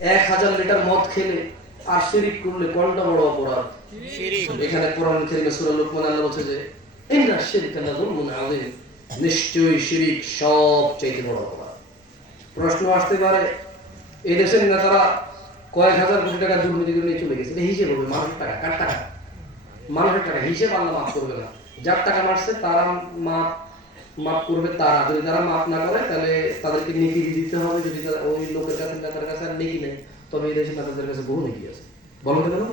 এক হাজার লিটার মদ খেলে আর শিরিক করলে কোনটা বড় অপরাধ? এখানে কোরআন কারিমে সূরা লুকমান আল্লাহ বলছে যে ইন্না শিরকা লাযুলমুন আযীম। নিশ্চয়ই শিরিক সবচেয়ে বড় অপরাধ। প্রশ্ন আসতে পারে এই দেশের নেতারা কয়েক হাজার কোটি টাকা দুর্নীতি করে নিয়ে চলে গেছে। এটা হিসেব হবে মানুষের টাকা কার টাকা? মানুষের টাকা হিসেব আল্লাহ মাফ করবে না। যার টাকা মারছে তারা মাপ মাপ করবে তারা। যদি তারা মাপ না করে তাহলে তাদেরকে নেকি দিতে হবে। যদি তারা ওই লোকের কাছে নেকি নেই তবে এই দেশের নেতাদের কাছে বহু নেকি আছে। বলো কেন?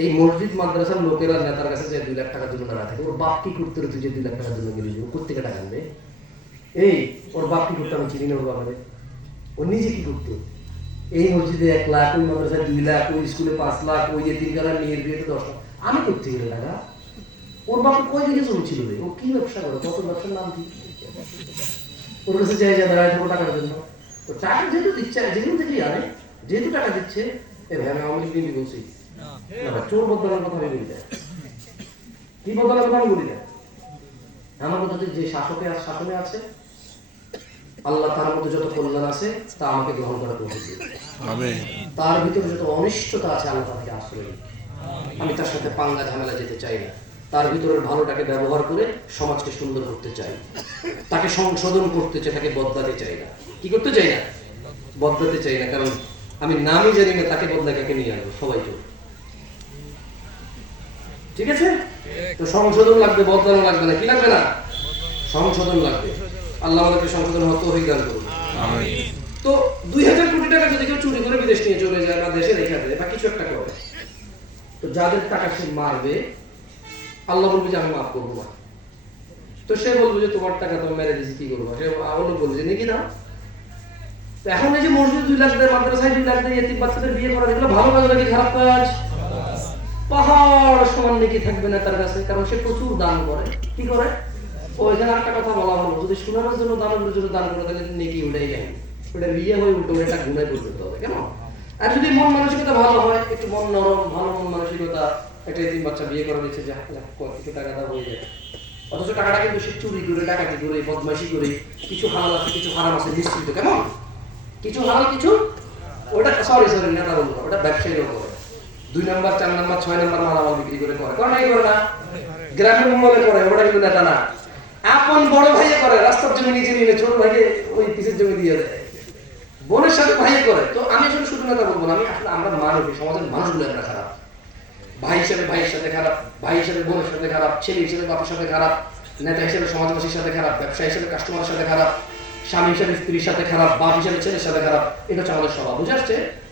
এই মসজিদ মাদ্রাসার লোকেরা নেতার কাছে যে দুই লাখ টাকা জন্য না থাকে, ওর বাপ কি করতে তুই যে দুই লাখ টাকার জন্য গেলি কোথেকে টাকা আনবে? এই, ওর বাপ কি করতে আমি চিনি না ওর বাবারে ও নিজে কি করতো? এই মসজিদে এক লাখ, ওই মাদ্রাসায় দুই লাখ, ওই স্কুলে পাঁচ লাখ, ওই যে তিন কালার মেয়ের বিয়েতে দশ লাখ। আমি করতে গেলে টাকা? ওর বাপ কয় বিঘে জমি ছিল রে? ও কি ব্যবসা করে? কত ব্যবসার নাম কি? ওর কাছে যাই যা দাঁড়ায় টাকার জন্য। তো টাকা যেহেতু দিচ্ছে যেহেতু থেকেই আনে যেহেতু টাকা দিচ্ছে এ ভাই আমি আওয়ামী লীগ বলছি। চোর বদলানোর কথা আমি বলি না। কি বদলানোর কথা আমি বলি না? আমার কথা যে শাসকে আর শাসনে আছে আল্লাহ তার মধ্যে যত কল্যাণ আছে তা আমাকে গ্রহণ করা তার ভিতরে যত অনিষ্টতা আছে আল্লাহ তাকে আশ্রয় আমি তার সাথে পাঙ্গা ঝামেলা যেতে চাই না। তার ভিতরের ভালোটাকে ব্যবহার করে সমাজকে সুন্দর করতে চাই। তাকে সংশোধন করতে চাই তাকে বদলাতে চাই না। কি করতে চাই না? বদলাতে চাই না কারণ আমি নামই জানি না তাকে বদলা কাকে নিয়ে আনব সবাই চোখ ঠিক আছে? তো সংশোধন লাগবে বদলানো লাগবে না কি লাগবে না? সংশোধন লাগবে। আল্লাহ আমাদেরকে সংশোধন হতে অভিজ্ঞান করুন। তো দুই হাজার কোটি টাকা যদি কেউ চুরি করে বিদেশ নিয়ে চলে যায় বা দেশে রেখে দেয় বা কিছু একটা করে তো যাদের টাকা সে মারবে আল্লাহ বলবে যে, আমি মাফ করব না। তো সে বলবে যে, তোমার টাকা তুমি মেরে দিয়েছি কি করব? সে আবার বলবে যে, নাকি তো এখন এই যে মসজিদ দুই লাখ দেয়, মাদ্রাসায় দুই লাখ দেয়, এতিম বাচ্চাদের বিয়ে করা ভালো কাজ নাকি খারাপ কাজ? পাহাড় সমান থাকবে না তার কাছে, কারণ সে প্রচুর দান করে। কি করে? ও, এখানে একটা কথা বলা হলো, যদি শোনানোর জন্য জন্য দান করে, তাহলে নেকি ওটাই যায়। ওটা বিয়ে হয়ে উল্টো এটা হবে, কেন? আর যদি মন মানসিকতা ভালো হয়, একটু মন নরম, ভালো মন মানসিকতা একটা তিন বাচ্চা বিয়ে করে দিচ্ছে যে টাকা দাও, হয়ে যায় অথচ টাকাটা কিন্তু সে চুরি করে, ডাকাতি করে বদমাইশি করে, কিছু হারাম আছে, কিছু হারাম আছে মিশ্রিত কেমন? কিছু হারাম কিছু? ওটা সরি সরি নেতা বলব ওটা ব্যবসায়ীও করে দুই নাম্বার, চার নাম্বার, ছয় নাম্বার মালামাল বিক্রি করে করে। করে নাই করে না। গ্রামের মঙ্গলে করে, ওটা কিন্তু নেতা না। আপন বড় ভাইয়ে করে, রাস্তার জমি নিজে নিলে ছোট ভাইকে ওই পিসের জমি দিয়ে দেয়। বোনের সাথে ভাইয়ে করে। তো আমি আসলে শুধু নেতা বলব না, আমি আসলে আমরা মানুষ এই সমাজের মানুষগুলো আমরা খারাপ। ভাই হিসেবে, ভাইয়ের সাথে খারাপ, ভাই হিসেবে, বোনের সাথে খারাপ, ছেলে হিসেবে, বাপের সাথে খারাপ, নেতা হিসেবে, সমাজবাসীর সাথে খারাপ ব্যবসা হিসেবে কাস্টমারের সাথে খারাপ, স্বামী হিসেবে, স্ত্রীর সাথে খারাপ, বাপ হিসেবে, ছেলের সাথে খারাপ, এটা হচ্ছে আমাদের স্বভাব। বুঝে আসছে?